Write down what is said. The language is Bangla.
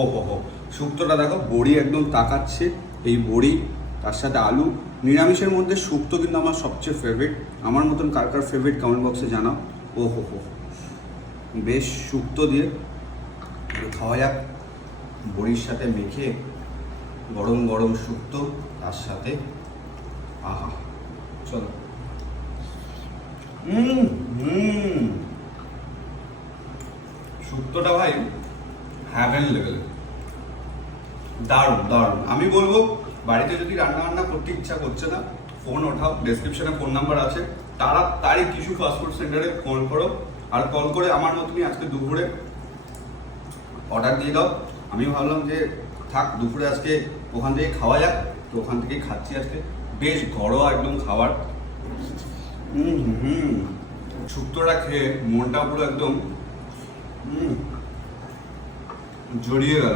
ওহো, শুক্তোটা দেখো, বড়ি একদম তাকাচ্ছে, এই বড়ি তার সাথে আলু। নিরামিষের মধ্যে শুক্তো কিন্তু আমার সবচেয়ে ফেভারিট। আমার মতন কার কার ফেভারিট কমেন্ট বক্সে জানাও। ওহো হো, বেশ শুক্তো দিয়ে খাওয়া যাক, বড়ির সাথে মেখে গরম গরম শুক্তো তার সাথে, আহা, চলো। শুক্তোটা ভাই হ্যাভেন লেভেল, দারুণ দারুণ। আমি বলবো বাড়িতে যদি রান্না বান্না করতে ইচ্ছা করছে না, ফোন ওঠাও, ডেসক্রিপশনে ফোন নাম্বার আছে, তাড়াতাড়ি কিছু ফাস্টফুড সেন্টারে কল করো, আর কল করে আমার মতনই আজকে দুপুরে অর্ডার দিয়ে দাও। আমি ভাবলাম যে থাক, দুপুরে আজকে ওখান থেকে খাওয়া যাক, তো ওখান থেকেই খাচ্ছি আজকে। বেশ ঘরোয়া একদম খাবার। শুক্তোটা খেয়ে মনটা পুরো একদম জড়িয়ে গেল।